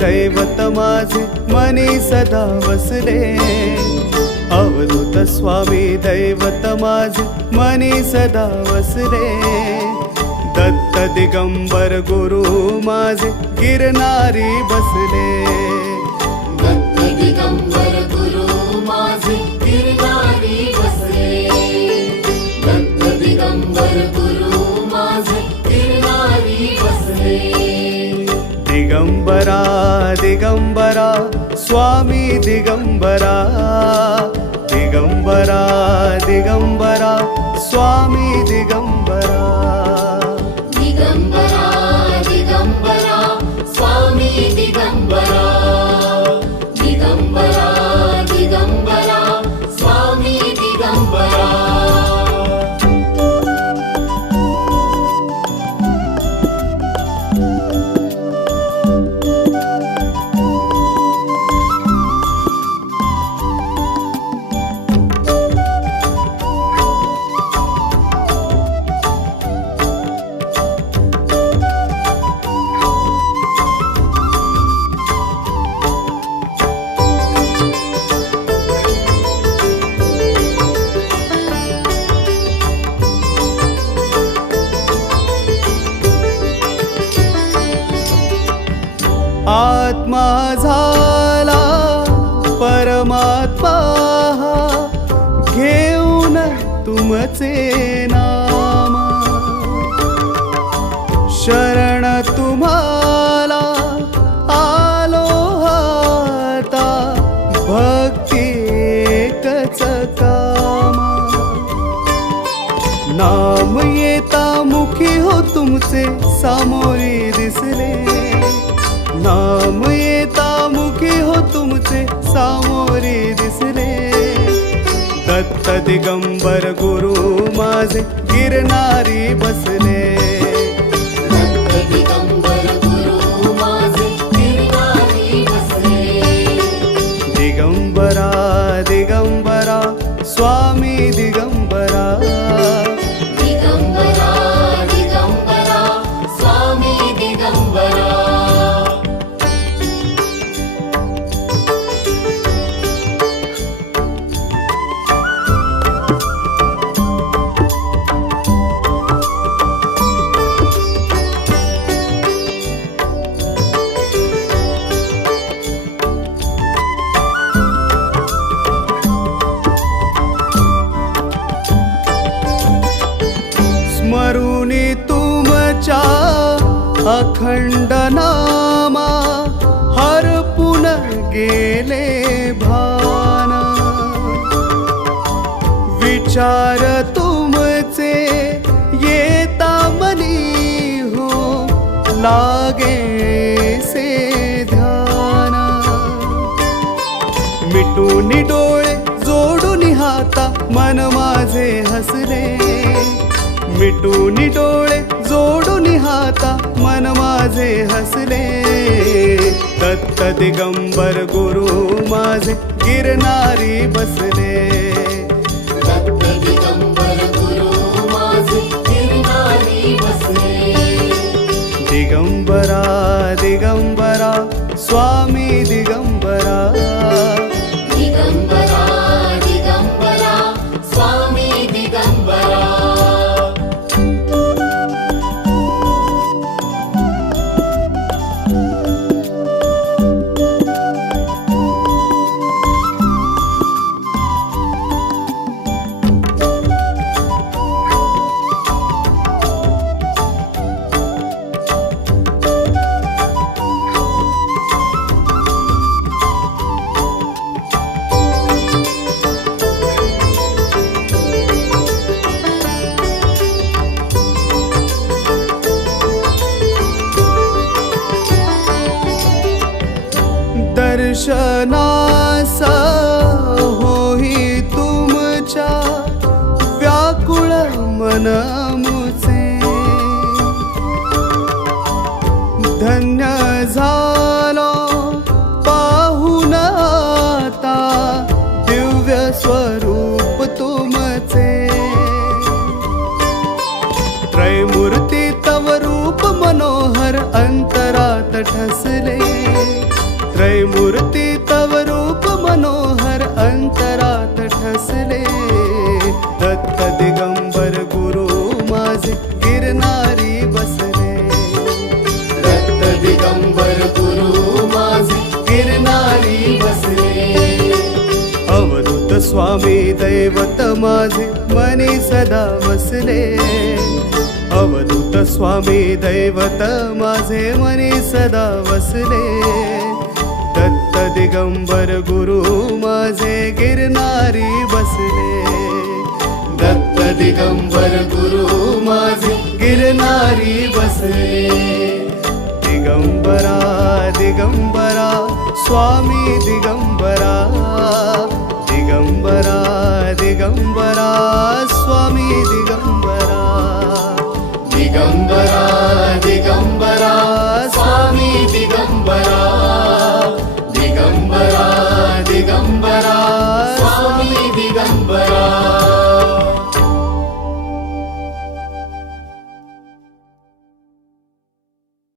दैवत माझे मनी सदा वसले। अवधूत स्वामी दैवत माझे मनी सदा वसले। दत्त दिगंबर गुरु माझे गिरनारी बसले। दत्त दिगंबर गुरु माझे गिरनारी बसले। दत्त दिगंबर गुरु माझे गिरनारी बसले। दिगंबरा दिगंबरा स्वामी दिगंबरा। दिगंबरा दिगंबरा स्वामी दिगंबरा। दिगंबरा दिगंबरा स्वामी दिगंबरा। दिगंबरा दिगंबरा स्वामी दिगंबरा। आत्मा झाला परमात्मा घेऊन तुमचे नाम। शरण तुम्हाला आलो आता भक्ती एकच काम। नाम येता मुखी हो तुमचे सामोरी दिसले। नाम येता मुखी हो तुमचे सामोरी दिसले। दत्त दिगंबर गुरु माझे गिरनारी बसले। दत्त दिगंबर गुरु माझे गिरनारी बसले। दिगंबरा दिगंबरा स्वामी दिगंबरा। दिगंबरा दिगंबरा स्वामी दिगंबरा। स्मरुनी तुमच्या अखंड नामा हरपून गेले भान। विचार तुमचे येता मनी हो लागे से ध्यान। मिटून डोळे जोडून हाता मन माझे हसले। मिटून डोळे जोडून हाता मन माझे हसले। दत्त दिगंबर गुरु माझे गिरनारी बसले। दत्त दिगंबर गुरु माझे गिरनारी बसले। दिगंबरा दिगंबरा स्वामी दिगंबरा। दिगंबरा दिगंबरा स्वामी दिगंबरा। दर्शनास होई तुमच्या व्याकुळ मन मुचे। धन्य झालो पाहून आता दिव्य स्वरूप तुमचे। त्रैमूर्ती तव रूप मनोहर अंतरात ठसले। त्रैमूर्ती तव रूप मनोहर अंतरात ठसले दत्त दिगंबर गुरु माझे गिरनारी बसले दत्त दिगंबर गुरु माझे गिरनारी बसले अवधूत स्वामी दैवत माझे मनी सदा वसले अवधूत स्वामी दैवत माझे मनी सदा वसले दत्त दिगंबर गुरु माझे गिरनारी बसले दत्त दिगंबर गुरु माझे गिरनारी बसले दिगंबरा दिगंबरा स्वामी दिगंबरा दिगंबरा दिगंबरा स्वामी दिगंबरा दिगंबरा दिगंबरा स्वामी दिगंबरा